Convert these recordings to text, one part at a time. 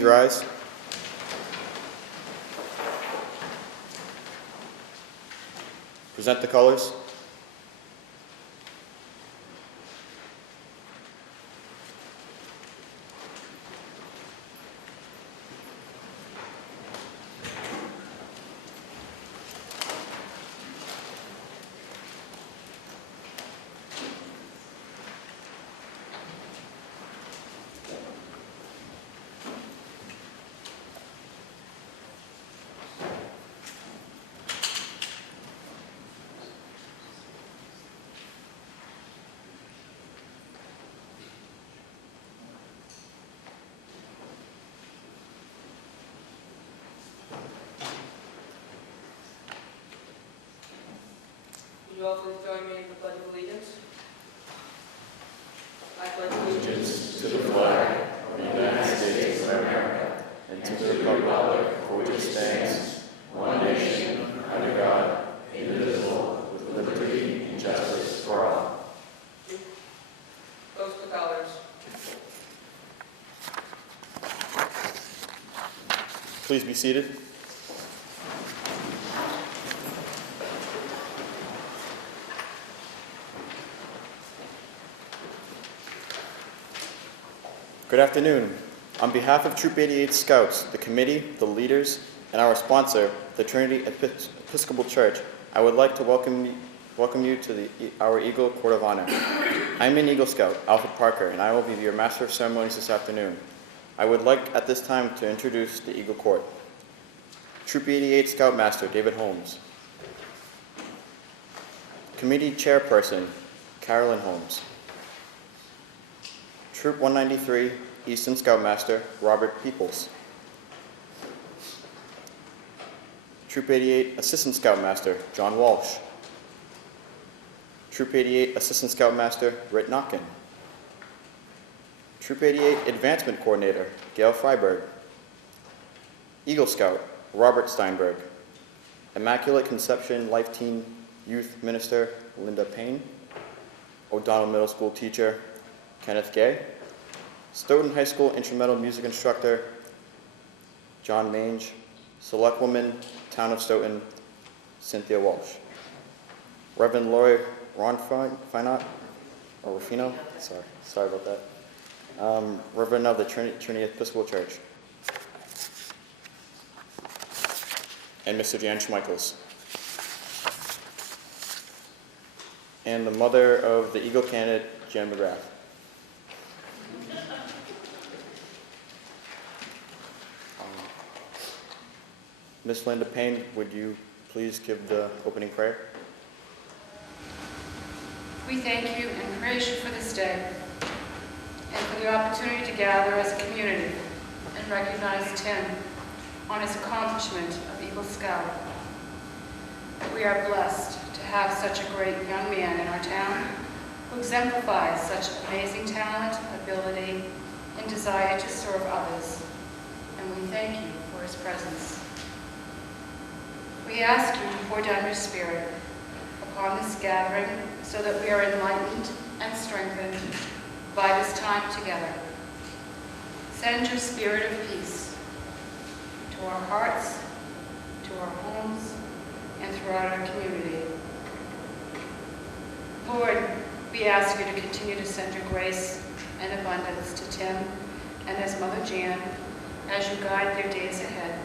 please rise? Present the colors. You all please join me in the Pledge of Allegiance. I pledge allegiance to the flag of the United States of America and to the republic for which it stands, one nation, under God, indivisible, with liberty and justice for all. Post the colors. Please be seated. Good afternoon. On behalf of Troop 88 Scouts, the committee, the leaders, and our sponsor, the Trinity Episcopal Church, I would like to welcome you to our Eagle Court of Honor. I'm an Eagle Scout, Alfred Parker, and I will be your Master of Ceremonies this afternoon. I would like at this time to introduce the Eagle Court. Troop 88 Scoutmaster David Holmes. Committee Chairperson Carolyn Holmes. Troop 193, Eastern Scoutmaster, Robert Peoples. Troop 88, Assistant Scoutmaster, John Walsh. Troop 88, Assistant Scoutmaster, Britt Knockin. Troop 88, Advancement Coordinator, Gail Freiberg. Eagle Scout, Robert Steinberg. Immaculate Conception Life Teen Youth Minister, Linda Payne. O'Donnell Middle School Teacher, Kenneth Gay. Stoughton High School Instrumental Music Instructor, John Mange. Selectwoman, Town of Stoughton, Cynthia Walsh. Reverend Lloyd Ron Finot, or Rufino, sorry about that. Reverend of the Trinity Episcopal Church. And Mr. Jan Schmeichels. And the mother of the Eagle candidate, Jen McGrath. Ms. Linda Payne, would you please give the opening prayer? We thank you and praise you for this day and for the opportunity to gather as a community and recognize Tim on his accomplishment of Eagle Scout. We are blessed to have such a great young man in our town who exemplifies such amazing talent, ability, and desire to serve others. And we thank you for his presence. We ask you to pour down your Spirit upon this gathering so that we are enlightened and strengthened by this time together. Send your Spirit of peace to our hearts, to our homes, and throughout our community. Lord, we ask you to continue to send your grace and abundance to Tim and his mother Jan as you guide their days ahead.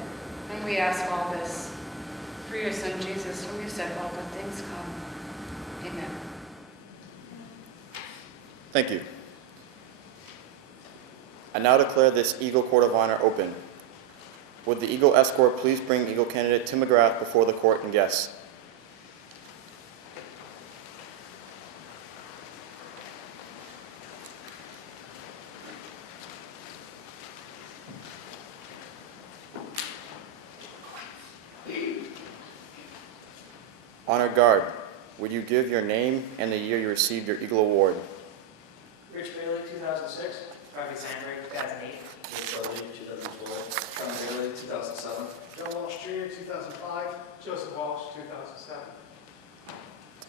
And we ask all this through your Son Jesus, whom you said all good things come. Amen. Thank you. I now declare this Eagle Court of Honor open. Would the Eagle Escort please bring Eagle candidate Tim McGrath before the court and guests? Honor Guard, would you give your name and the year you received your Eagle Award? Rich Bailey, 2006. Harvey Sandberg, 2008. Jake Burley, 2004. John Bailey, 2007. John Walsh Jr., 2005. Joseph Walsh, 2007.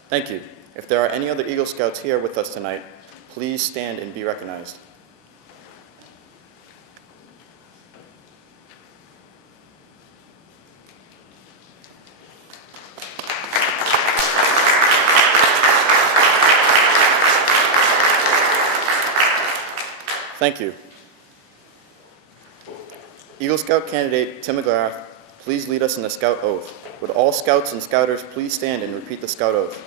Thank you. If there are any other Eagle Scouts here with us tonight, please stand and be recognized. Thank you. Eagle Scout candidate Tim McGrath, please lead us in the Scout Oath. Would all Scouts and Scouters please stand and repeat the Scout Oath?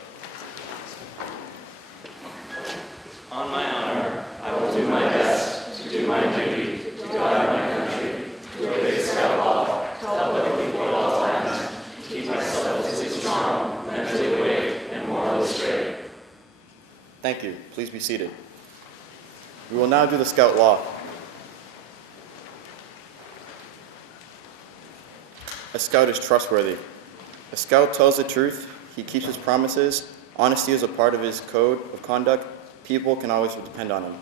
On my honor, I will do my best to do my duty to guide my country, to obey Scout law, to help other people at all times, to keep myself physically strong, mentally awake, and morally straight. Thank you. Please be seated. We will now do the Scout Law. A Scout is trustworthy. A Scout tells the truth. He keeps his promises. Honesty is a part of his code of conduct. People can always depend on him.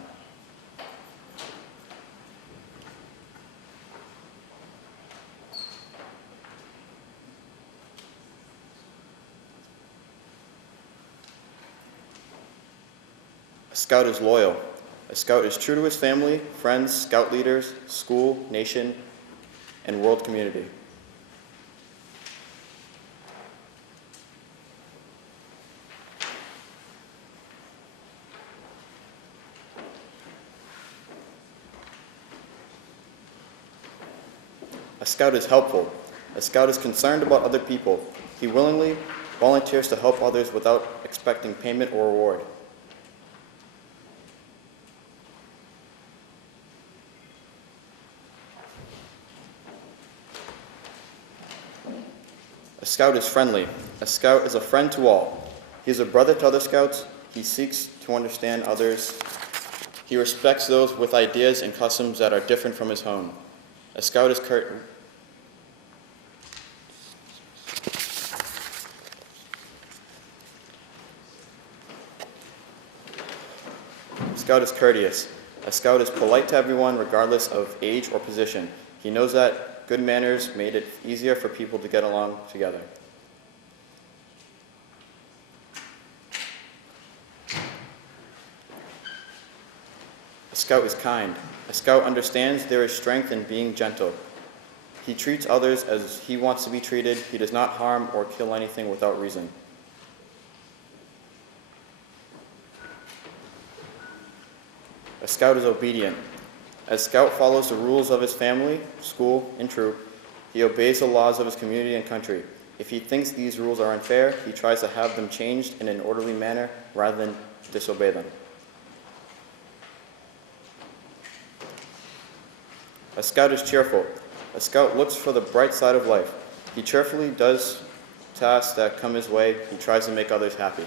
A Scout is loyal. A Scout is true to his family, friends, Scout leaders, school, nation, and world community. A Scout is helpful. A Scout is concerned about other people. He willingly volunteers to help others without expecting payment or reward. A Scout is friendly. A Scout is a friend to all. He is a brother to other Scouts. He seeks to understand others. He respects those with ideas and customs that are different from his own. A Scout is Scout is courteous. A Scout is polite to everyone regardless of age or position. He knows that good manners made it easier for people to get along together. A Scout is kind. A Scout understands there is strength in being gentle. He treats others as he wants to be treated. He does not harm or kill anything without reason. A Scout is obedient. A Scout follows the rules of his family, school, and troop. He obeys the laws of his community and country. If he thinks these rules are unfair, he tries to have them changed in an orderly manner rather than disobey them. A Scout is cheerful. A Scout looks for the bright side of life. He cheerfully does tasks that come his way. He tries to make others happy.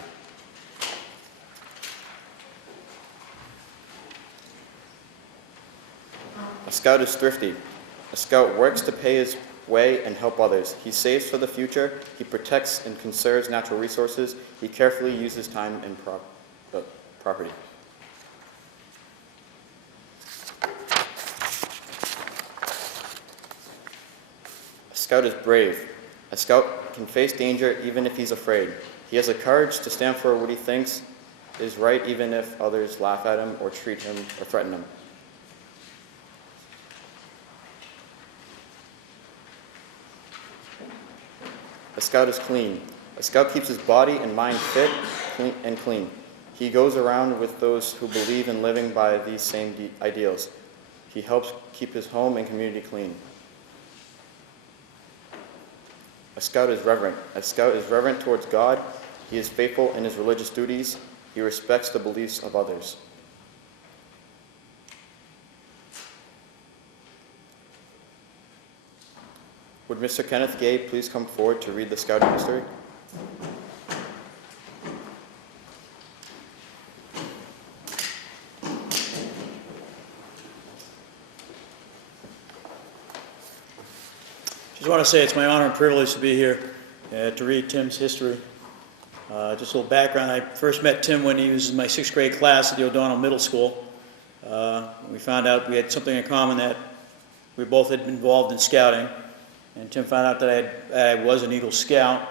A Scout is thrifty. A Scout works to pay his way and help others. He saves for the future. He protects and conserves natural resources. He carefully uses time and property. A Scout is brave. A Scout can face danger even if he's afraid. He has the courage to stand for what he thinks is right even if others laugh at him or treat him or threaten him. A Scout is clean. A Scout keeps his body and mind fit and clean. He goes around with those who believe in living by these same ideals. He helps keep his home and community clean. A Scout is reverent. A Scout is reverent towards God. He is faithful in his religious duties. He respects the beliefs of others. Would Mr. Kenneth Gay please come forward to read the Scouting history? Just want to say it's my honor and privilege to be here to read Tim's history. Just a little background. I first met Tim when he was in my 6th grade class at the O'Donnell Middle School. We found out we had something in common, that we both had been involved in scouting. And Tim found out that I was an Eagle Scout,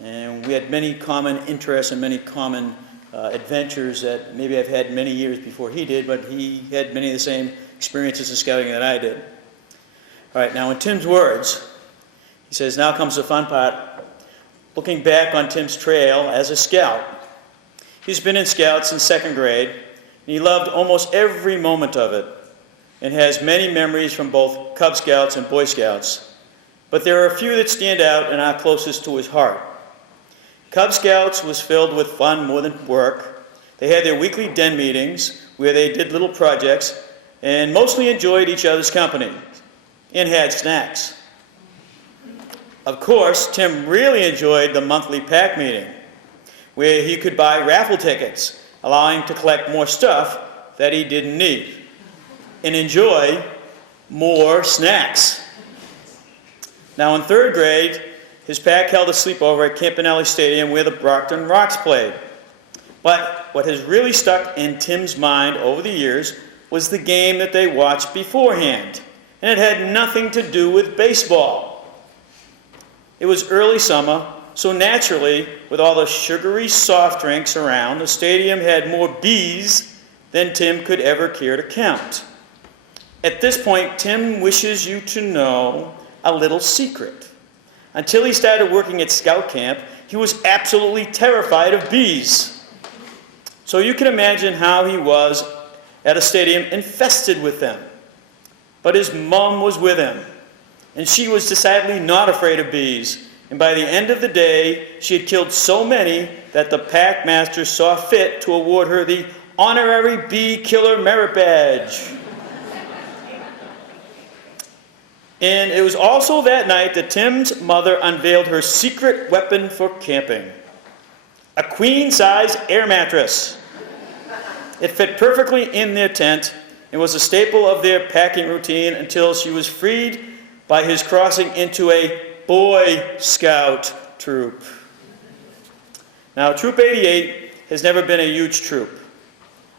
and we had many common interests and many common adventures that maybe I've had many years before he did, but he had many of the same experiences in scouting that I did. All right, now in Tim's words, he says, now comes the fun part. Looking back on Tim's trail as a scout, he's been in Scouts since 2nd grade, and he loved almost every moment of it. and has many memories from both Cub Scouts and Boy Scouts. But there are a few that stand out and are closest to his heart. Cub Scouts was filled with fun more than work. They had their weekly den meetings where they did little projects and mostly enjoyed each other's company and had snacks. Of course, Tim really enjoyed the monthly pack meeting where he could buy raffle tickets, allowing him to collect more stuff that he didn't need and enjoy more snacks. Now in 3rd grade, his pack held a sleepover at Campanelli Stadium where the Brockton Rocks played. But what has really stuck in Tim's mind over the years was the game that they watched beforehand, and it had nothing to do with baseball. It was early summer, so naturally, with all the sugary soft drinks around, the stadium had more bees than Tim could ever care to count. At this point, Tim wishes you to know a little secret. Until he started working at Scout Camp, he was absolutely terrified of bees. So you can imagine how he was at a stadium infested with them. But his mom was with him, and she was decidedly not afraid of bees. And by the end of the day, she had killed so many that the pack master saw fit to award her the Honorary Bee Killer Merit Badge. And it was also that night that Tim's mother unveiled her secret weapon for camping, a queen-size air mattress. It fit perfectly in their tent and was a staple of their packing routine until she was freed by his crossing into a Boy Scout troop. Now, Troop 88 has never been a huge troop,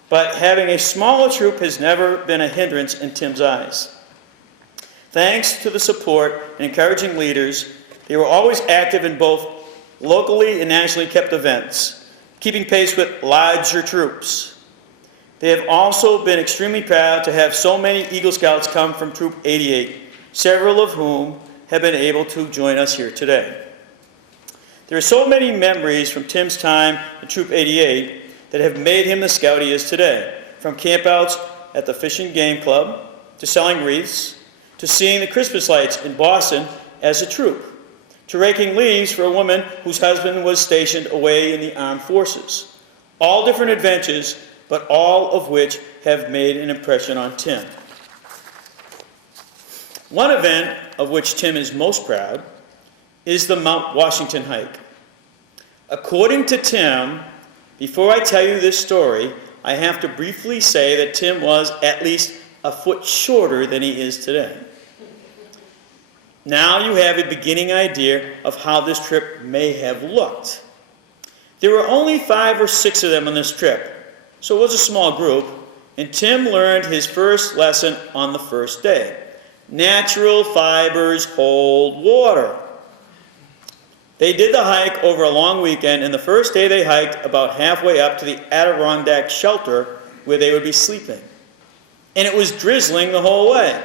but having a smaller troop has never been a hindrance in Tim's eyes. Thanks to the support and encouraging leaders, they were always active in both locally and nationally kept events, keeping pace with larger troops. They have also been extremely proud to have so many Eagle Scouts come from Troop 88, several of whom have been able to join us here today. There are so many memories from Tim's time in Troop 88 that have made him the scout he is today, from campouts at the Fish and Game Club, to selling wreaths, to seeing the Christmas lights in Boston as a troop, to raking leaves for a woman whose husband was stationed away in the armed forces. All different adventures, but all of which have made an impression on Tim. One event of which Tim is most proud is the Mount Washington hike. According to Tim, before I tell you this story, I have to briefly say that Tim was at least a foot shorter than he is today. Now you have a beginning idea of how this trip may have looked. There were only 5 or 6 of them on this trip, so it was a small group, and Tim learned his first lesson on the first day. Natural fibers hold water. They did the hike over a long weekend, and the first day they hiked about halfway up to the Adirondack shelter where they would be sleeping. And it was drizzling the whole way.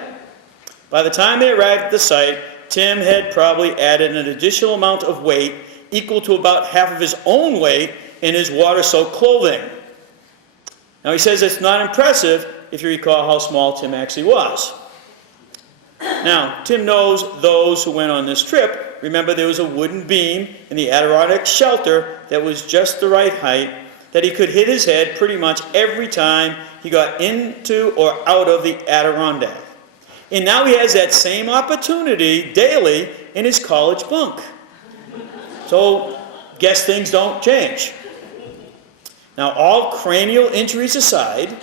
By the time they arrived at the site, Tim had probably added an additional amount of weight equal to about half of his own weight in his water-soaked clothing. Now he says it's not impressive if you recall how small Tim actually was. Now, Tim knows those who went on this trip. Remember, there was a wooden beam in the Adirondack shelter that was just the right height, that he could hit his head pretty much every time he got into or out of the Adirondack. And now he has that same opportunity daily in his college bunk. So, guess things don't change. Now, all cranial injuries aside,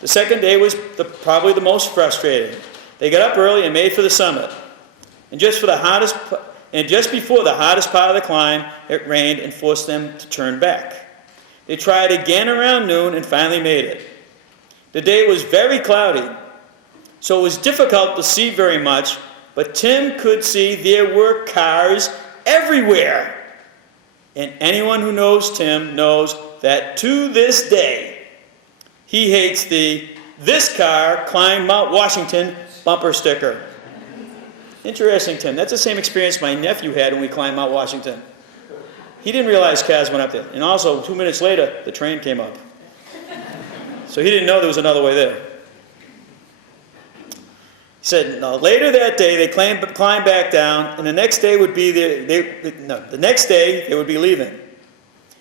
the second day was probably the most frustrating. They got up early and made for the summit. And just before the hardest part of the climb, it rained and forced them to turn back. They tried again around noon and finally made it. The day was very cloudy, so it was difficult to see very much, but Tim could see there were cars everywhere. And anyone who knows Tim knows that to this day, he hates the "This car climbed Mount Washington" bumper sticker. Interesting, Tim. That's the same experience my nephew had when we climbed Mount Washington. He didn't realize cars went up there. And also, 2 minutes later, the train came up. So he didn't know there was another way there. He said, no, later that day they climbed back down, and the next day would be the next day they would be leaving.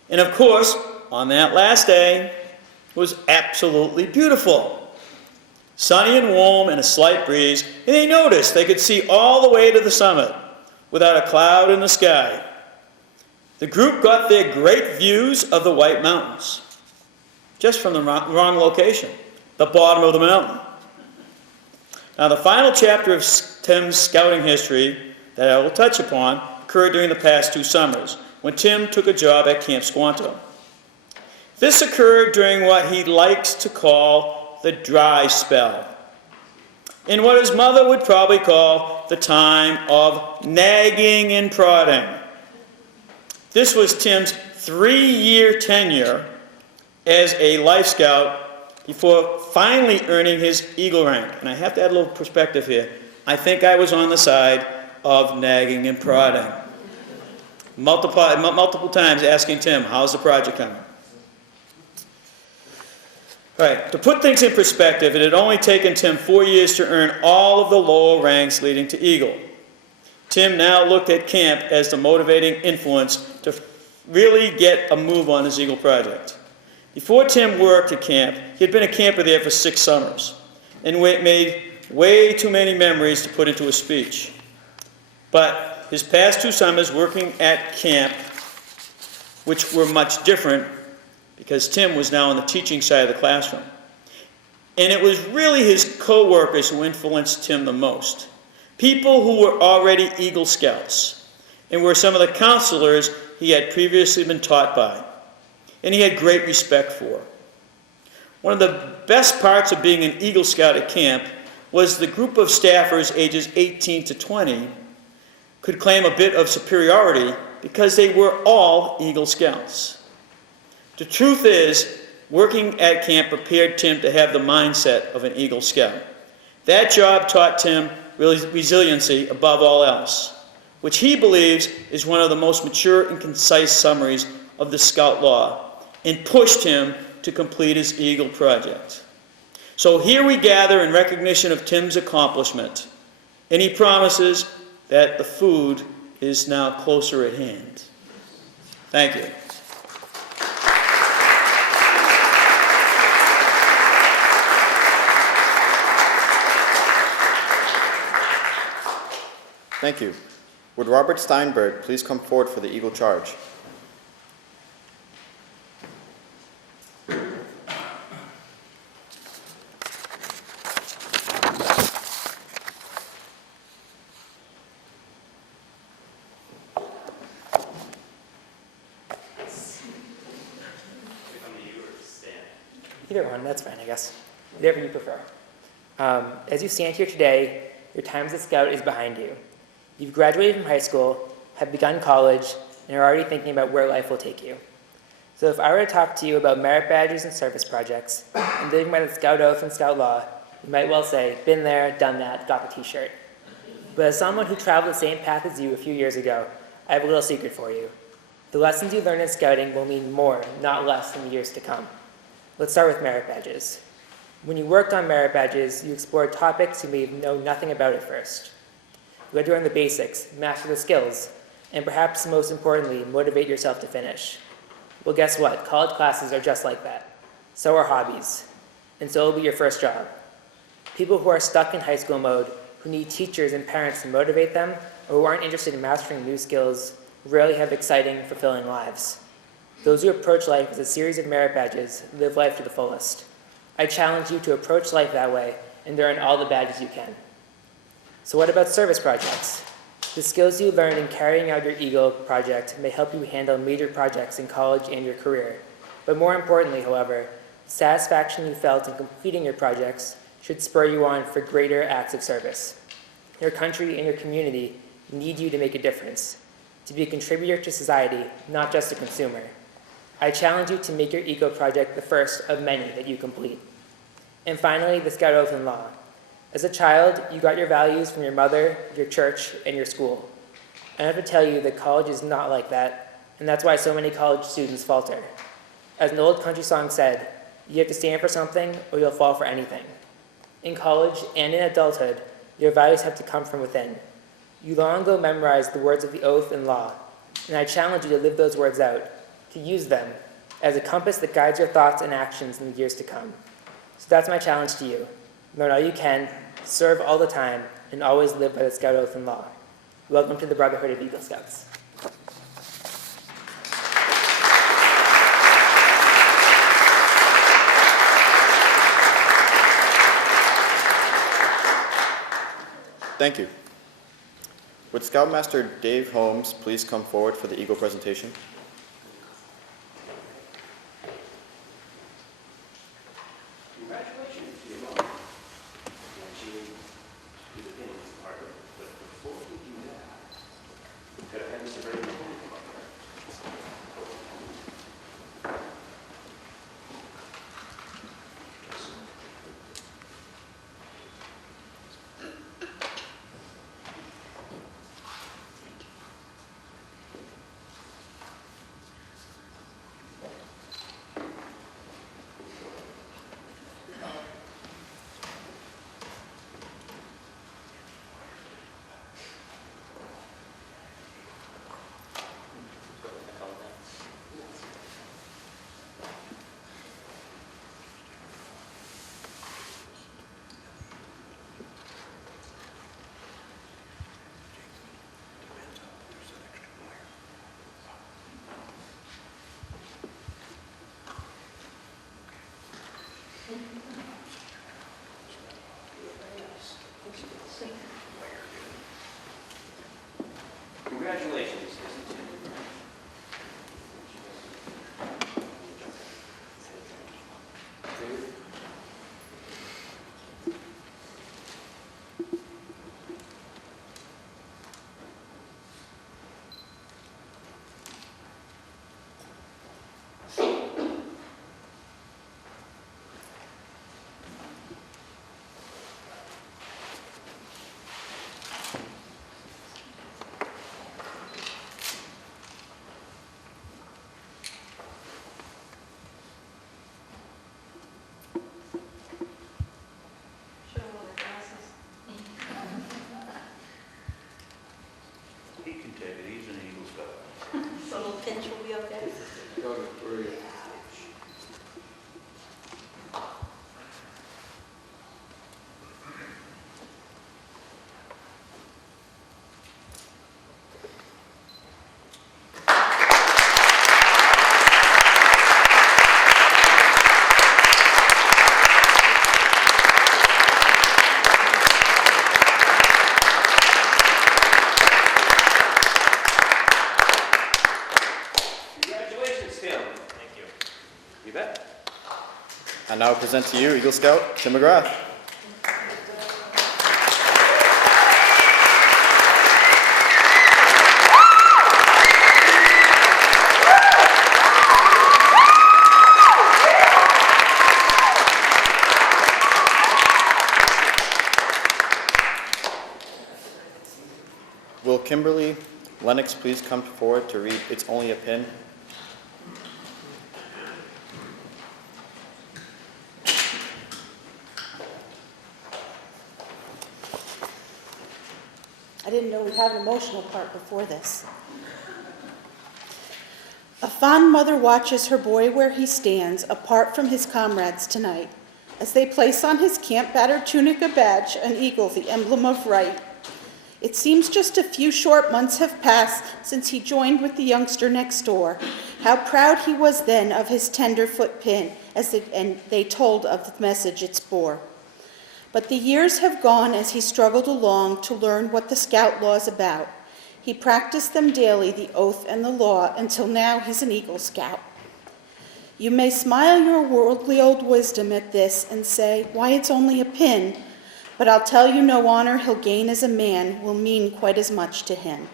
And of course, on that last day, it was absolutely beautiful. Sunny and warm and a slight breeze, and they noticed they could see all the way to the summit without a cloud in the sky. The group got their great views of the White Mountains, just from the wrong location, the bottom of the mountain. Now, the final chapter of Tim's scouting history that I will touch upon occurred during the past 2 summers, when Tim took a job at Camp Squanto. This occurred during what he likes to call the dry spell, in what his mother would probably call the time of nagging and prodding. This was Tim's 3-year tenure as a Life Scout before finally earning his Eagle rank. And I have to add a little perspective here. I think I was on the side of nagging and prodding. Multiple times asking Tim, how's the project coming? All right, to put things in perspective, it had only taken Tim 4 years to earn all of the lower ranks leading to Eagle. Tim now looked at camp as the motivating influence to really get a move on his Eagle project. Before Tim worked at camp, he had been a camper there for 6 summers and made way too many memories to put into a speech. But his past 2 summers working at camp, which were much different because Tim was now on the teaching side of the classroom. And it was really his co-workers who influenced Tim the most. People who were already Eagle Scouts and were some of the counselors he had previously been taught by, and he had great respect for. One of the best parts of being an Eagle Scout at camp was the group of staffers ages 18 to 20 could claim a bit of superiority because they were all Eagle Scouts. The truth is, working at camp prepared Tim to have the mindset of an Eagle Scout. That job taught Tim resiliency above all else, which he believes is one of the most mature and concise summaries of the Scout Law, and pushed him to complete his Eagle project. So here we gather in recognition of Tim's accomplishment, and he promises that the food is now closer at hand. Thank you. Thank you. Would Robert Steinberg please come forward for the Eagle Charge? Either one, that's fine, I guess. Whatever you prefer. As you stand here today, your time as a scout is behind you. You've graduated from high school, have begun college, and are already thinking about where life will take you. So if I were to talk to you about merit badges and service projects, and living by the Scout Oath and Scout Law, you might well say, been there, done that, got the t-shirt. But as someone who traveled the same path as you a few years ago, I have a little secret for you. The lessons you learn in scouting will mean more, not less, in the years to come. Let's start with merit badges. When you worked on merit badges, you explored topics you may know nothing about at first. You had to learn the basics, master the skills, and perhaps most importantly, motivate yourself to finish. Well, guess what? College classes are just like that. So are hobbies. And so will be your first job. People who are stuck in high school mode, who need teachers and parents to motivate them, or who aren't interested in mastering new skills, rarely have exciting, fulfilling lives. Those who approach life as a series of merit badges live life to the fullest. I challenge you to approach life that way and earn all the badges you can. So what about service projects? The skills you learn in carrying out your Eagle project may help you handle major projects in college and your career. But more importantly, however, the satisfaction you felt in completing your projects should spur you on for greater acts of service. Your country and your community need you to make a difference, to be a contributor to society, not just a consumer. I challenge you to make your Eagle project the first of many that you complete. And finally, the Scout Oath and Law. As a child, you got your values from your mother, your church, and your school. I have to tell you that college is not like that, and that's why so many college students falter. As an old country song said, you have to stand for something or you'll fall for anything. In college and in adulthood, Your values have to come from within. You long ago memorized the words of the oath and law, and I challenge you to live those words out, to use them as a compass that guides your thoughts and actions in the years to come. So that's my challenge to you. Learn all you can, serve all the time, and always live by the Scout oath and law. Welcome to the Brotherhood of Eagle Scouts. Thank you. Would Scoutmaster Dave Holmes please come forward for the Eagle presentation? Congratulations to your mom. And she is a pin partner. But before we do that, could I have Mr. Brady come up here? Congratulations, Mr. Tim. He can take it. He's an Eagle Scout. So little pinch will be okay. Congratulations, Tim. Thank you. You bet. I now present to you Eagle Scout Tim McGrath. Will Kimberly Lennox please come forward to read It's Only a Pin? I didn't know we'd have an emotional part before this. A fond mother watches her boy where he stands, apart from his comrades tonight, as they place on his camp-battered tunic a badge, an eagle, the emblem of right. It seems just a few short months have passed since he joined with the youngster next door. How proud he was then of his tenderfoot pin, and they told of the message it bore. But the years have gone as he struggled along to learn what the Scout law is about. He practiced them daily, the oath and the law, until now he's an Eagle Scout. You may smile your worldly old wisdom at this and say, why, it's only a pin, but I'll tell you no honor he'll gain as a man will mean quite as much to him.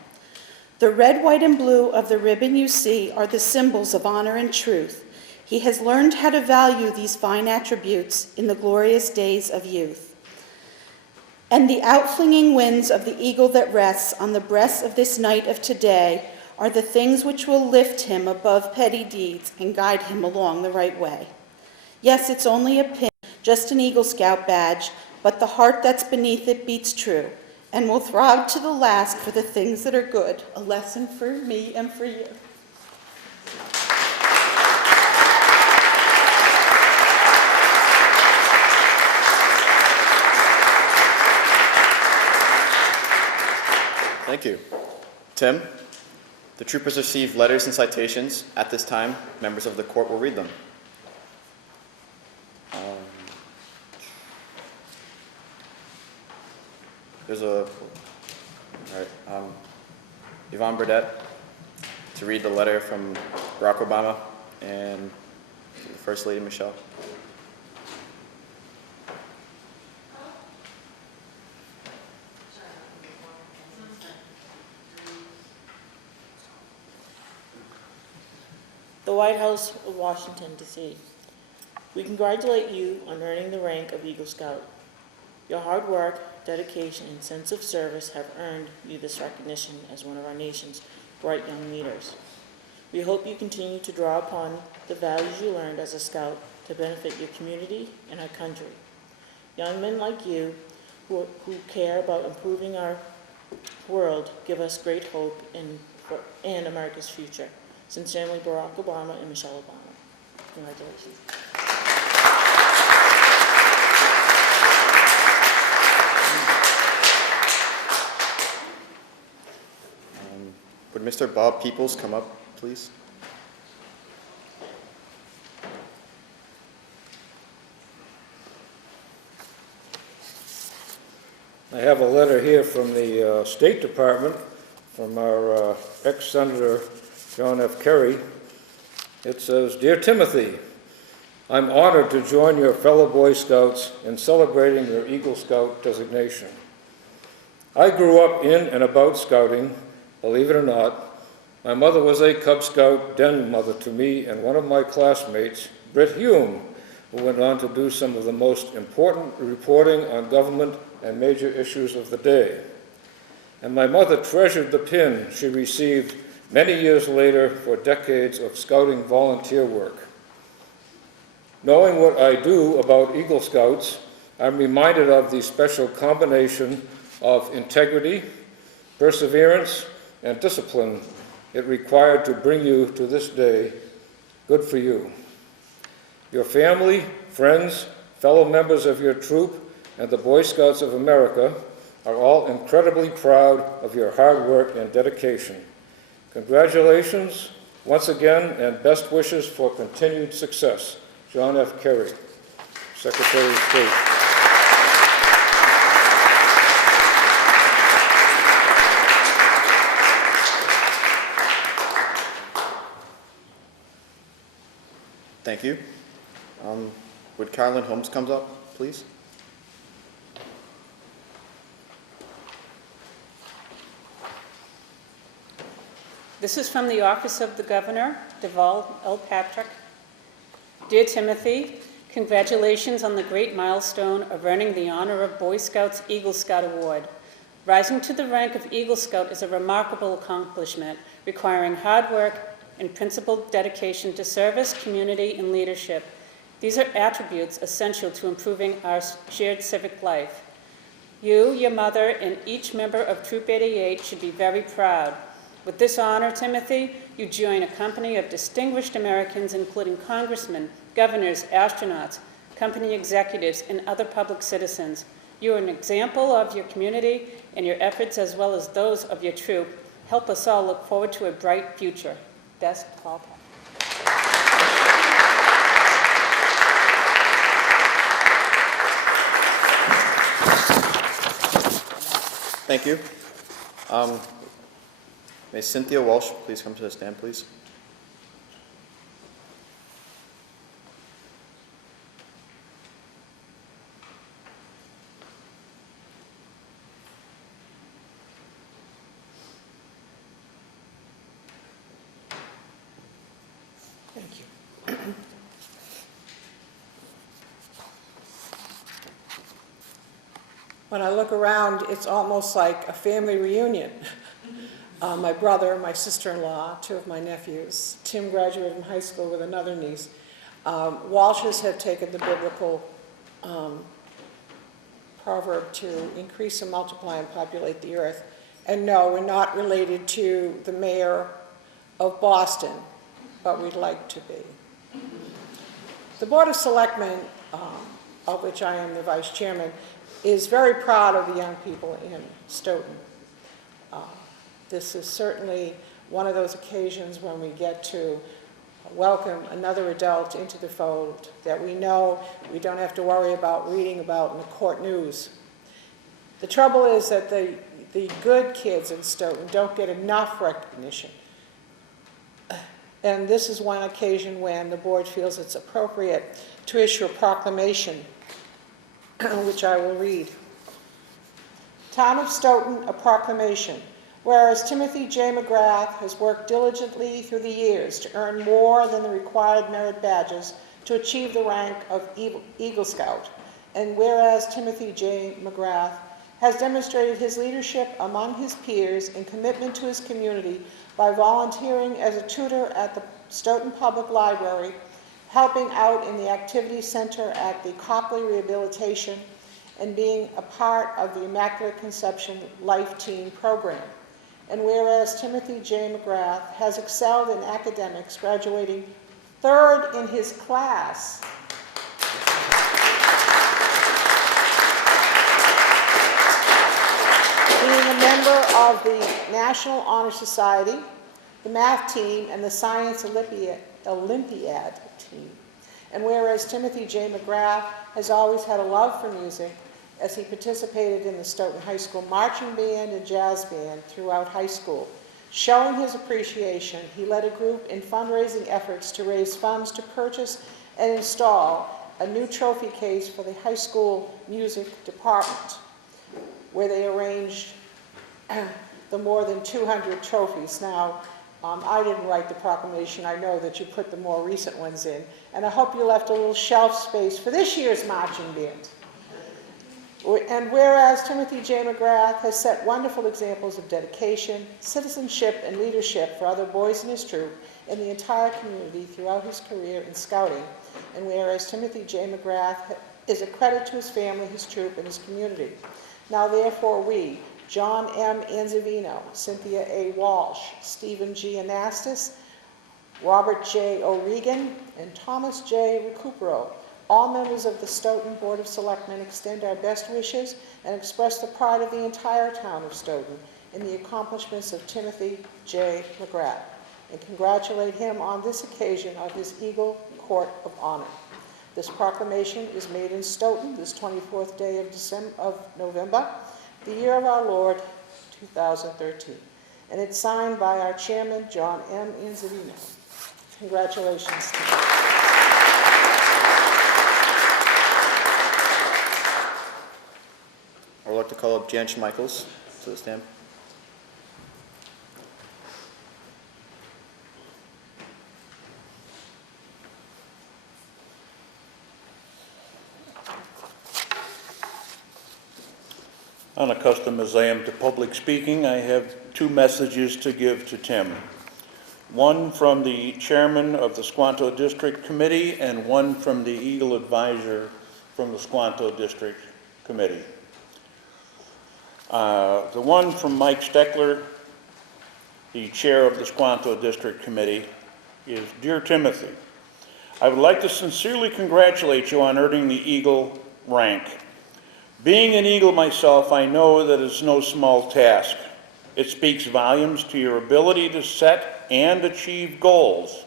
The red, white, and blue of the ribbon you see are the symbols of honor and truth. He has learned how to value these fine attributes in the glorious days of youth. And the outflinging winds of the eagle that rests on the breast of this night of today are the things which will lift him above petty deeds and guide him along the right way. Yes, it's only a pin, just an Eagle Scout badge, but the heart that's beneath it beats true and will throb to the last for the things that are good. A lesson for me and for you. Thank you. Tim, the troopers received letters and citations. At this time, members of the court will read them. Yvonne Burdette to read the letter from Barack Obama and the First Lady Michelle. The White House of Washington, D.C. We congratulate you on earning the rank of Eagle Scout. Your hard work, dedication, and sense of service have earned you this recognition as one of our nation's bright young leaders. We hope you continue to draw upon the values you learned as a Scout to benefit your community and our country. Young men like you who care about improving our world give us great hope in America's future. Sincerely, Barack Obama and Michelle Obama. Congratulations. Would Mr. Bob Peoples come up, please? I have a letter here from the State Department from our ex-Senator John F. Kerry. It says, "Dear Timothy, I'm honored to join your fellow Boy Scouts in celebrating your Eagle Scout designation. I grew up in and about Scouting, believe it or not. My mother was a Cub Scout den mother to me and one of my classmates, Britt Hume, who went on to do some of the most important reporting on government and major issues of the day. And my mother treasured the pin she received many years later for decades of Scouting volunteer work. Knowing what I do about Eagle Scouts, I'm reminded of the special combination of integrity, perseverance, and discipline it required to bring you to this day. Good for you. Your family, friends, fellow members of your troop, and the Boy Scouts of America are all incredibly proud of your hard work and dedication. Congratulations once again, and best wishes for continued success. John F. Kerry, Secretary of State." Thank you. Would Carolyn Holmes come up, please? This is from the Office of the Governor, Deval L. Patrick. Dear Timothy, congratulations on the great milestone of earning the honor of Boy Scouts Eagle Scout Award. Rising to the rank of Eagle Scout is a remarkable accomplishment, requiring hard work and principled dedication to service, community, and leadership. These are attributes essential to improving our shared civic life. You, your mother, and each member of Troop 88 should be very proud. With this honor, Timothy, you join a company of distinguished Americans, including congressmen, governors, astronauts, company executives, and other public citizens. You are an example of your community, and your efforts, as well as those of your troop, help us all look forward to a bright future. Best, Paul Patrick. Thank you. May Cynthia Walsh please come to the stand, please? Thank you. When I look around, it's almost like a family reunion. My brother, my sister-in-law, two of my nephews. Tim graduated from high school with another niece. Walshes have taken the biblical proverb to increase and multiply and populate the earth. And no, we're not related to the mayor of Boston, but we'd like to be. The Board of Selectmen, of which I am the vice chairman, is very proud of the young people in Stoughton. This is certainly one of those occasions when we get to welcome another adult into the fold that we know we don't have to worry about reading about in the court news. The trouble is that the good kids in Stoughton don't get enough recognition. And this is one occasion when the board feels it's appropriate to issue a proclamation, which I will read. Town of Stoughton, a proclamation. Whereas Timothy J. McGrath has worked diligently through the years to earn more than the required merit badges to achieve the rank of Eagle Scout, and whereas Timothy J. McGrath has demonstrated his leadership among his peers and commitment to his community by volunteering as a tutor at the Stoughton Public Library, helping out in the Activity Center at the Copley Rehabilitation, and being a part of the Immaculate Conception Life Teen Program. And whereas Timothy J. McGrath has excelled in academics, graduating third in his class, being a member of the National Honor Society, the math team, and the Science Olympiad team. And whereas Timothy J. McGrath has always had a love for music, as he participated in the Stoughton High School marching band and jazz band throughout high school. Showing his appreciation, he led a group in fundraising efforts to raise funds to purchase and install a new trophy case for the high school music department, where they arranged the more than 200 trophies. Now, I didn't write the proclamation. I know that you put the more recent ones in, and I hope you left a little shelf space for this year's marching band. And whereas Timothy J. McGrath has set wonderful examples of dedication, citizenship, and leadership for other boys in his troop and the entire community throughout his career in scouting, and whereas Timothy J. McGrath is a credit to his family, his troop, and his community. Now therefore we, John M. Anzavino, Cynthia A. Walsh, Stephen G. Anastas, Robert J. O'Regan, and Thomas J. Recupero, all members of the Stoughton Board of Selectmen, extend our best wishes and express the pride of the entire town of Stoughton in the accomplishments of Timothy J. McGrath, and congratulate him on this occasion of his Eagle Court of Honor. This proclamation is made in Stoughton this 24th day of November, the year of our Lord, 2013, and it's signed by our chairman, John M. Anzavino. Congratulations to you. I would like to call up Jan Schmeichels to the stand. Unaccustomed as I am to public speaking, I have two messages to give to Tim. One from the chairman of the Squanto District Committee and one from the Eagle Advisor from the Squanto District Committee. The one from Mike Steckler, the chair of the Squanto District Committee, is, Dear Timothy, I would like to sincerely congratulate you on earning the Eagle rank. Being an Eagle myself, I know that it's no small task. It speaks volumes to your ability to set and achieve goals,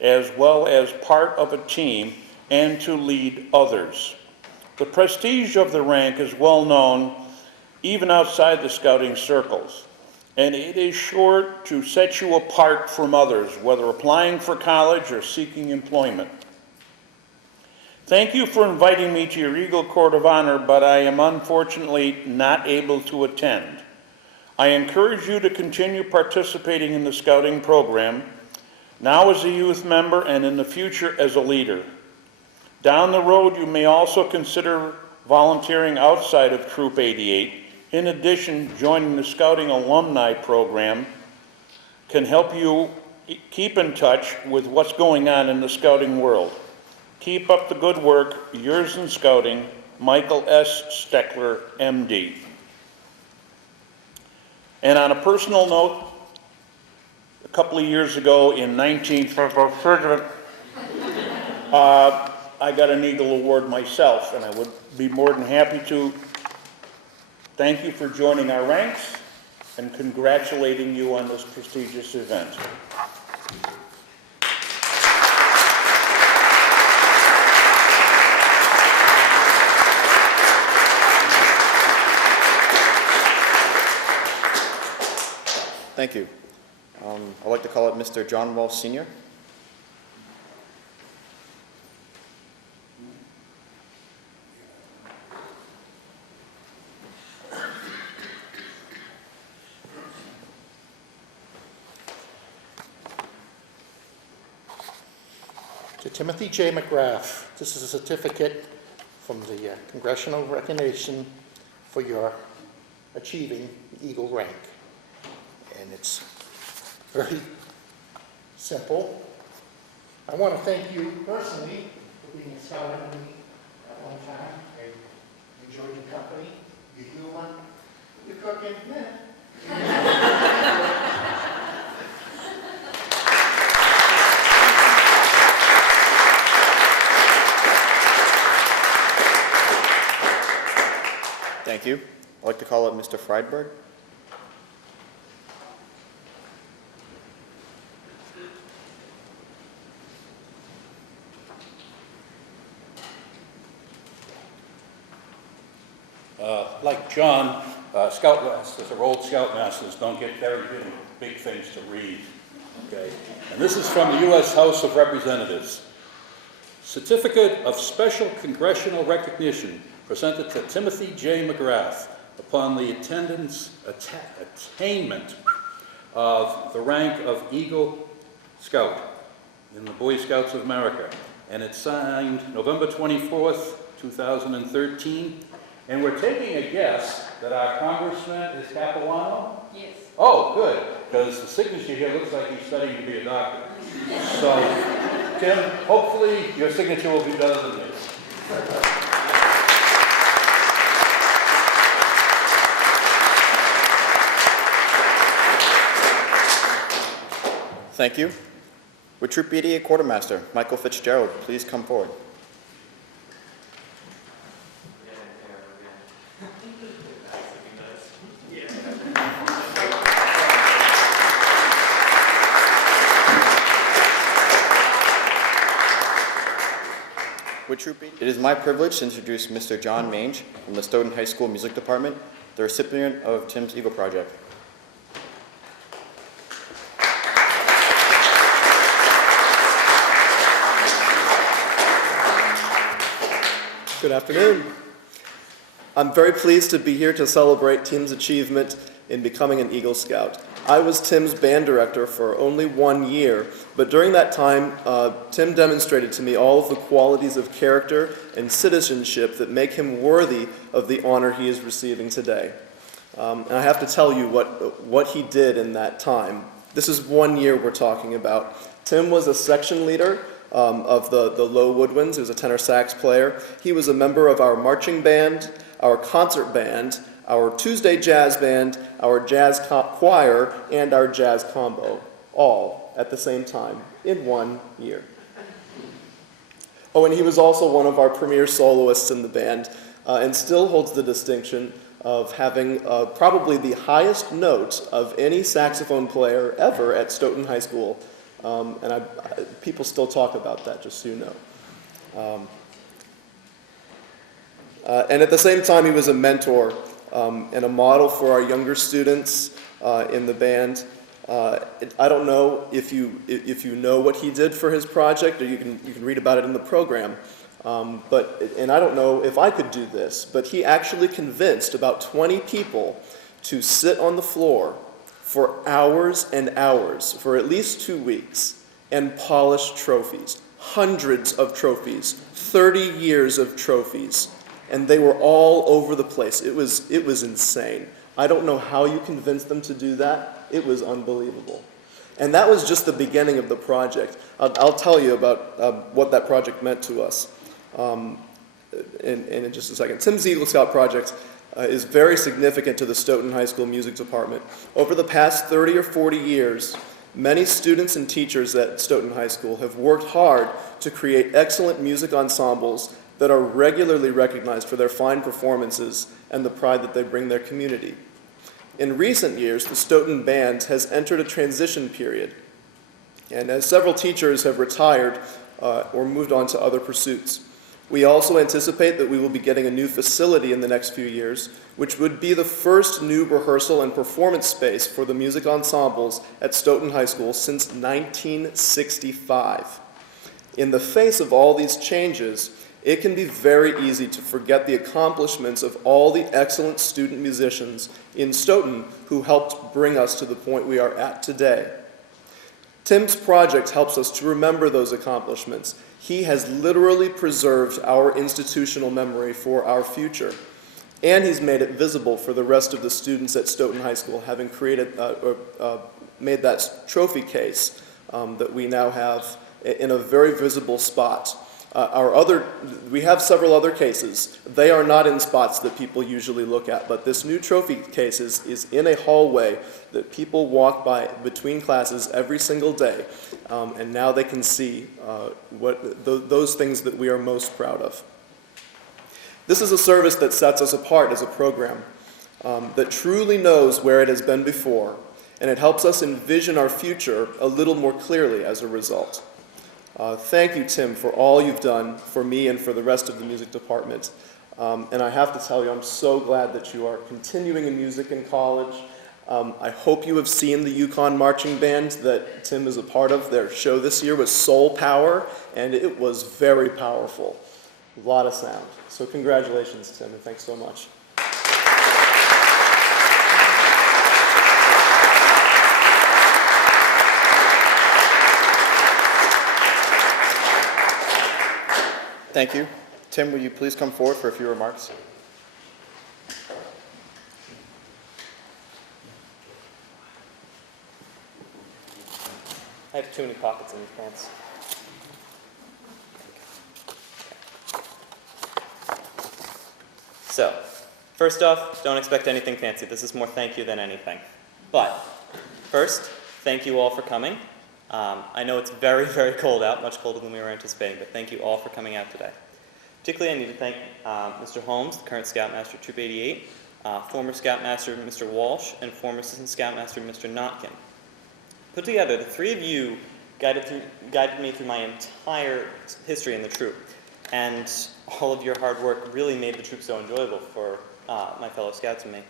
as well as part of a team and to lead others. The prestige of the rank is well known even outside the scouting circles, and it is sure to set you apart from others, whether applying for college or seeking employment. Thank you for inviting me to your Eagle Court of Honor, but I am unfortunately not able to attend. I encourage you to continue participating in the scouting program, now as a youth member and in the future as a leader. Down the road, you may also consider volunteering outside of Troop 88. In addition, joining the Scouting Alumni Program can help you keep in touch with what's going on in the scouting world. Keep up the good work. Yours in Scouting, Michael S. Steckler, MD. And on a personal note, a couple of years ago in 19... I got an Eagle Award myself, and I would be more than happy to thank you for joining our ranks and congratulating you on this prestigious event. Thank you. I'd like to call up Mr. John Walsh Sr. To Timothy J. McGrath, this is a certificate from the Congressional recognition for your achieving the Eagle rank. And it's very simple. I want to thank you personally for being a scout with me at one time. I enjoyed your company, your humor, your cooking. Thank you. I'd like to call up Mr. Friedberg. Like John, scoutmasters or old scoutmasters don't get very big things to read, okay? And this is from the U.S. House of Representatives. Certificate of Special Congressional Recognition presented to Timothy J. McGrath upon the attainment of the rank of Eagle Scout in the Boy Scouts of America. And it's signed November 24th, 2013. And we're taking a guess that our congressman is Capuano? Yes. Oh, good, because the signature here looks like he's studying to be a doctor. So, Tim, hopefully your signature will be better than this. Thank you. Would Troop 88 Quartermaster Michael Fitzgerald please come forward? It is my privilege to introduce Mr. John Mange from the Stoughton High School Music Department, the recipient of Tim's Eagle Project. Good afternoon. I'm very pleased to be here to celebrate Tim's achievement in becoming an Eagle Scout. I was Tim's band director for only 1 year, but during that time, Tim demonstrated to me all of the qualities of character and citizenship that make him worthy of the honor he is receiving today. And I have to tell you what he did in that time. This is 1 year we're talking about. Tim was a section leader of the Low Woodwinds. He was a tenor sax player. He was a member of our marching band, our concert band, our Tuesday jazz band, our jazz choir, and our jazz combo, all at the same time in 1 year. Oh, and he was also one of our premier soloists in the band, and still holds the distinction of having probably the highest note of any saxophone player ever at Stoughton High School. And people still talk about that, just so you know. And at the same time, he was a mentor and a model for our younger students in the band. I don't know if you know what he did for his project, or you can read about it in the program. And I don't know if I could do this, but he actually convinced about 20 people to sit on the floor for hours and hours, for at least 2 weeks, and polish trophies. Hundreds of trophies, 30 years of trophies, and they were all over the place. It was insane. I don't know how you convinced them to do that. It was unbelievable. And that was just the beginning of the project. I'll tell you about what that project meant to us. in just a second. Tim's Eagle Scout project is very significant to the Stoughton High School Music Department. Over the past 30 or 40 years, many students and teachers at Stoughton High School have worked hard to create excellent music ensembles that are regularly recognized for their fine performances and the pride that they bring their community. In recent years, the Stoughton Band has entered a transition period, and as several teachers have retired or moved on to other pursuits. We also anticipate that we will be getting a new facility in the next few years, which would be the first new rehearsal and performance space for the music ensembles at Stoughton High School since 1965. In the face of all these changes, it can be very easy to forget the accomplishments of all the excellent student musicians in Stoughton who helped bring us to the point we are at today. Tim's project helps us to remember those accomplishments. He has literally preserved our institutional memory for our future, and he's made it visible for the rest of the students at Stoughton High School, having made that trophy case that we now have in a very visible spot. We have several other cases. They are not in spots that people usually look at, but this new trophy case is in a hallway that people walk by between classes every single day, and now they can see those things that we are most proud of. This is a service that sets us apart as a program that truly knows where it has been before, and it helps us envision our future a little more clearly as a result. Thank you, Tim, for all you've done for me and for the rest of the music department. And I have to tell you, I'm so glad that you are continuing in music in college. I hope you have seen the Yukon Marching Band that Tim is a part of. Their show this year was Soul Power, and it was very powerful. A lot of sound. So congratulations, Tim, and thanks so much. Thank you. Tim, will you please come forward for a few remarks? I have too many pockets in these pants. So, first off, don't expect anything fancy. This is more thank you than anything. But, first, thank you all for coming. I know it's very, very cold out, much colder than we were anticipating, but thank you all for coming out today. Particularly, I need to thank Mr. Holmes, the current Scoutmaster, Troop 88, former Scoutmaster, Mr. Walsh, and former Assistant Scoutmaster, Mr. Notkin. Put together, the three of you guided me through my entire history in the troop, and all of your hard work really made the troop so enjoyable for my fellow Scouts and me.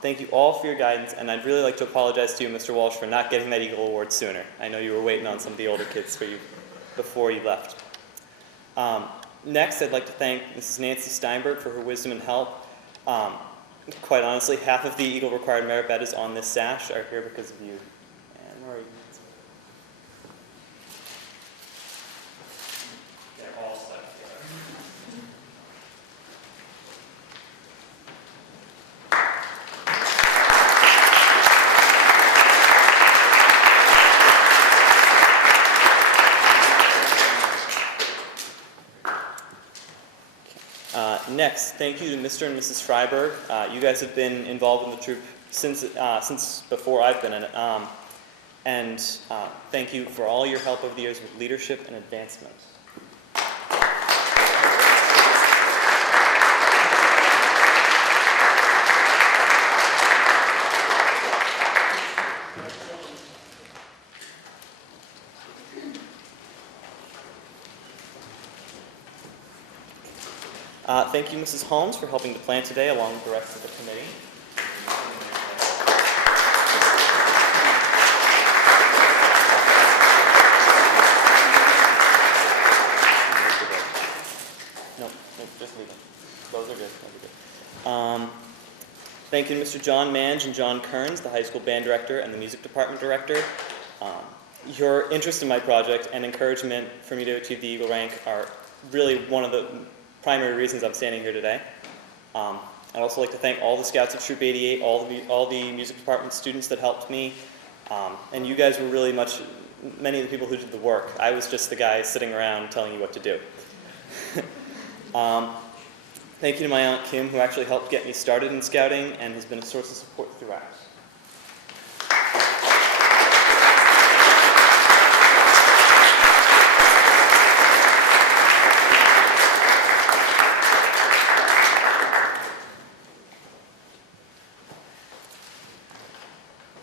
Thank you all for your guidance, and I'd really like to apologize to you, Mr. Walsh, for not getting that Eagle Award sooner. I know you were waiting on some of the older kids for you before you left. Next, I'd like to thank Mrs. Nancy Steinberg for her wisdom and help. Quite honestly, half of the Eagle Required Merit badges on this sash are here because of you. And where are you? They're all stuck together. Next, thank you to Mr. and Mrs. Freiberg. You guys have been involved in the troop since before I've been in it. And thank you for all your help over the years with leadership and advancement. Thank you, Mrs. Holmes, for helping to plan today along with the rest of the committee. Nope, just leave them. Those are good. Those are good. Thank you to Mr. John Mange and John Kearns, the high school band director and the music department director. Your interest in my project and encouragement for me to achieve the Eagle rank are really one of the primary reasons I'm standing here today. I'd also like to thank all the Scouts of Troop 88, all the music department students that helped me, and you guys were really many of the people who did the work. I was just the guy sitting around telling you what to do. Thank you to my Aunt Kim, who actually helped get me started in scouting and has been a source of support throughout.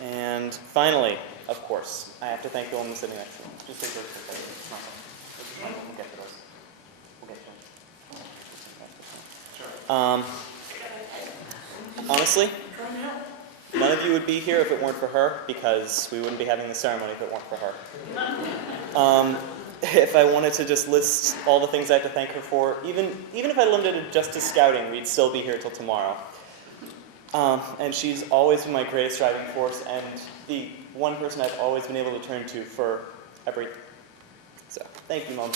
And finally, of course, I have to thank the woman sitting next to me. Just take those for a second. We'll get to those. We'll get to them. Honestly, none of you would be here if it weren't for her, because we wouldn't be having the ceremony if it weren't for her. If I wanted to just list all the things I have to thank her for, even if I limited it just to scouting, we'd still be here till tomorrow. And she's always been my greatest driving force and the one person I've always been able to turn to for everything. So, thank you, Mom.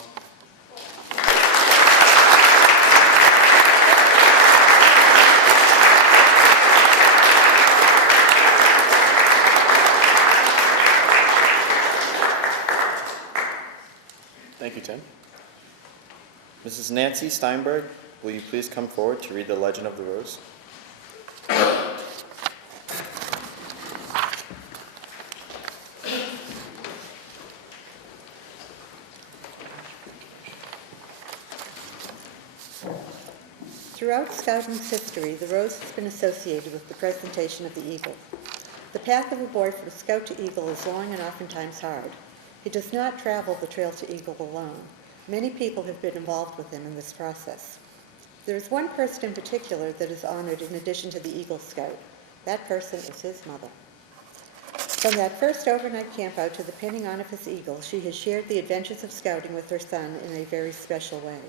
Thank you, Tim. Mrs. Nancy Steinberg, will you please come forward to read the Legend of the Rose? Throughout Stoughton's history, the rose has been associated with the presentation of the eagle. The path of a boy from scout to eagle is long and oftentimes hard. He does not travel the trail to eagle alone. Many people have been involved with him in this process. There is one person in particular that is honored in addition to the Eagle Scout. That person is his mother. From that first overnight camp out to the pinning on of his eagle, she has shared the adventures of scouting with her son in a very special way.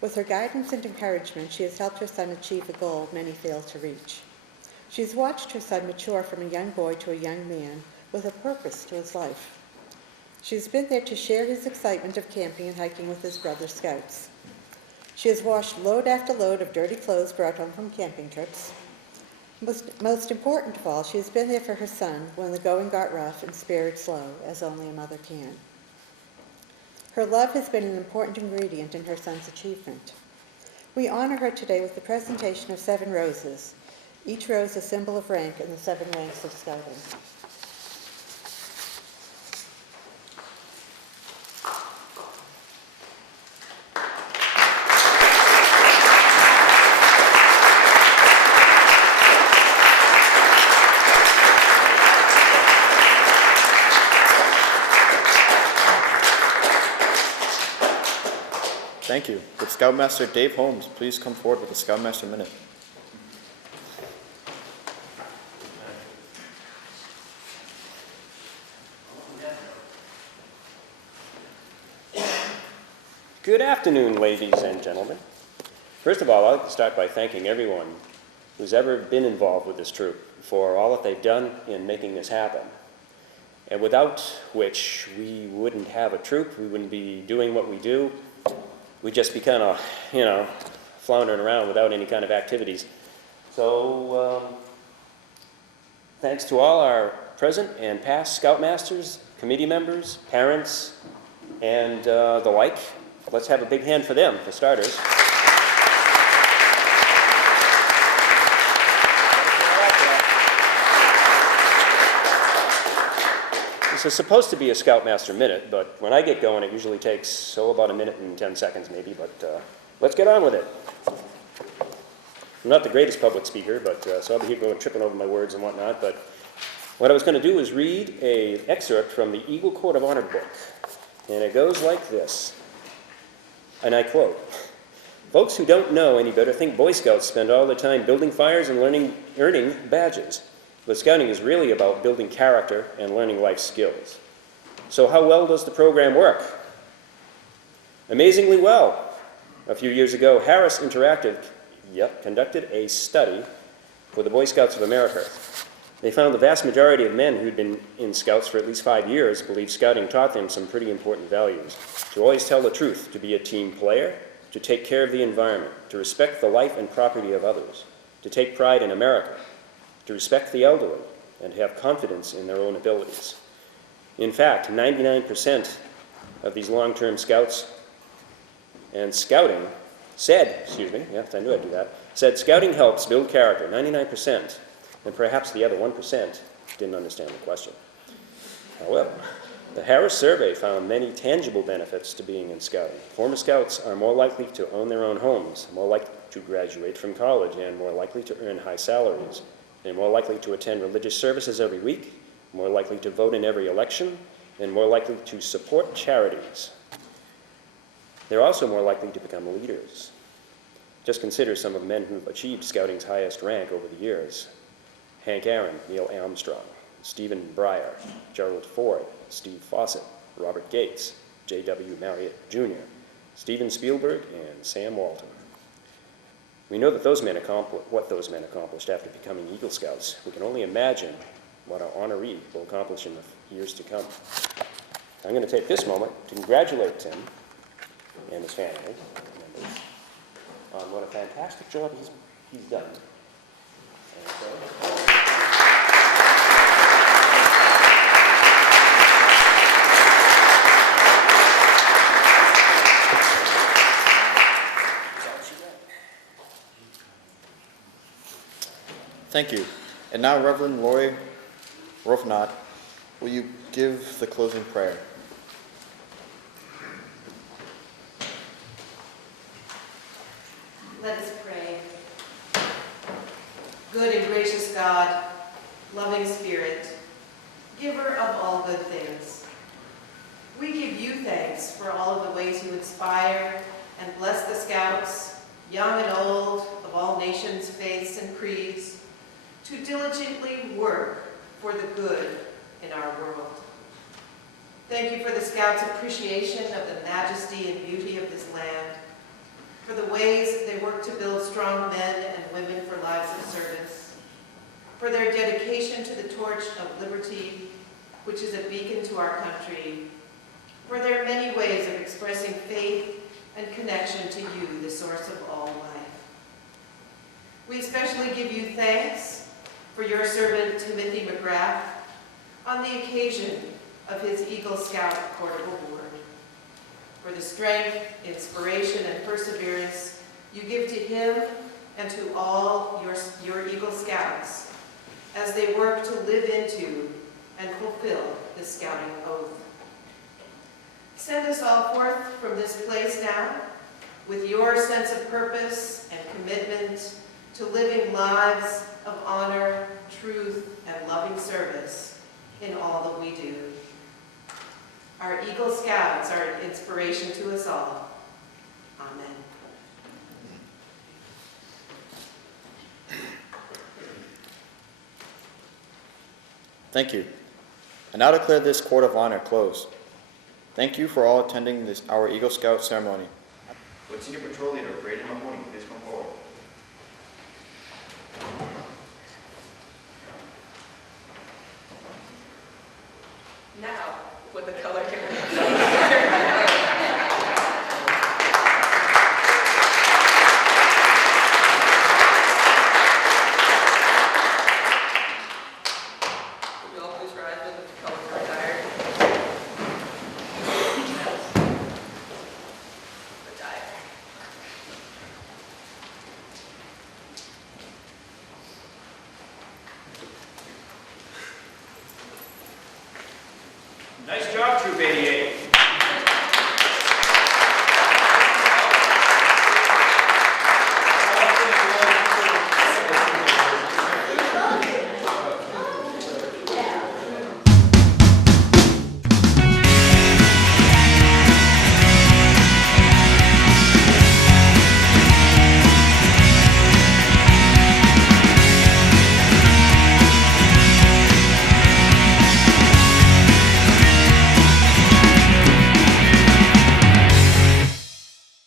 With her guidance and encouragement, she has helped her son achieve a goal many fail to reach. She has watched her son mature from a young boy to a young man with a purpose to his life. She has been there to share his excitement of camping and hiking with his brother scouts. She has washed load after load of dirty clothes brought home from camping trips. Most important of all, she has been there for her son when the going got rough and spared slow, as only a mother can. Her love has been an important ingredient in her son's achievement. We honor her today with the presentation of 7 roses, each rose a symbol of rank in the 7 ranks of scouting. Thank you. Would Scoutmaster Dave Holmes please come forward with the Scoutmaster Minute? Good afternoon, ladies and gentlemen. First of all, I'd like to start by thanking everyone who's ever been involved with this troop for all that they've done in making this happen. And without which we wouldn't have a troop, we wouldn't be doing what we do. We'd just be kind of, floundering around without any kind of activities. So, thanks to all our present and past Scoutmasters, committee members, parents, and the like. Let's have a big hand for them, for starters. This is supposed to be a Scoutmaster Minute, but when I get going, it usually takes, about a minute and 10 seconds maybe, but let's get on with it. I'm not the greatest public speaker, but so I'll be here going tripping over my words and whatnot, but what I was going to do is read an excerpt from the Eagle Court of Honor book, and it goes like this, and I quote, "Folks who don't know any better think Boy Scouts spend all their time building fires and earning badges. But scouting is really about building character and learning life skills. So how well does the program work? Amazingly well. A few years ago, Harris Interactive conducted a study for the Boy Scouts of America. They found the vast majority of men who'd been in Scouts for at least 5 years believed scouting taught them some pretty important values. To always tell the truth, to be a team player, to take care of the environment, to respect the life and property of others, to take pride in America, to respect the elderly, and have confidence in their own abilities. In fact, 99% of these long-term Scouts and scouting said, yes, I knew I'd do that, said scouting helps build character, 99%, and perhaps the other 1% didn't understand the question. However, the Harris survey found many tangible benefits to being in scouting. Former scouts are more likely to own their own homes, more likely to graduate from college, and more likely to earn high salaries. They're more likely to attend religious services every week, more likely to vote in every election, and more likely to support charities. They're also more likely to become leaders. Just consider some of the men who've achieved scouting's highest rank over the years. Hank Aaron, Neil Armstrong, Stephen Breyer, Gerald Ford, Steve Fawcett, Robert Gates, J.W. Marriott Jr., Steven Spielberg, and Sam Walton. We know that what those men accomplished after becoming Eagle Scouts. We can only imagine what our honoree will accomplish in the years to come. I'm going to take this moment to congratulate Tim and his family members on what a fantastic job he's done. And so, Thank you. And now, Reverend Roy Rofnat, will you give the closing prayer? Let us pray. Good and gracious God, loving Spirit, giver of all good things, we give you thanks for all of the ways you inspire and bless the Scouts, young and old, of all nations, faiths, and creeds, to diligently work for the good in our world. Thank you for the Scouts' appreciation of the majesty and beauty of this land, for the ways they work to build strong men and women for lives of service, for their dedication to the torch of liberty, which is a beacon to our country, for their many ways of expressing faith and connection to you, the source of all life. We especially give you thanks for your servant Timothy McGrath on the occasion of his Eagle Scout Portable Award, for the strength, inspiration, and perseverance you give to him and to all your Eagle Scouts as they work to live into and fulfill the scouting oath. Send us all forth from this place now with your sense of purpose and commitment to living lives of honor, truth, and loving service in all that we do. Our Eagle Scouts are an inspiration to us all. Amen. Thank you. I now declare this Court of Honor closed. Thank you for all attending our Eagle Scout ceremony. Would Senior Patrol Leader Braden Mahoney please come forward? Now, with the color here. Nice job, Troop 88.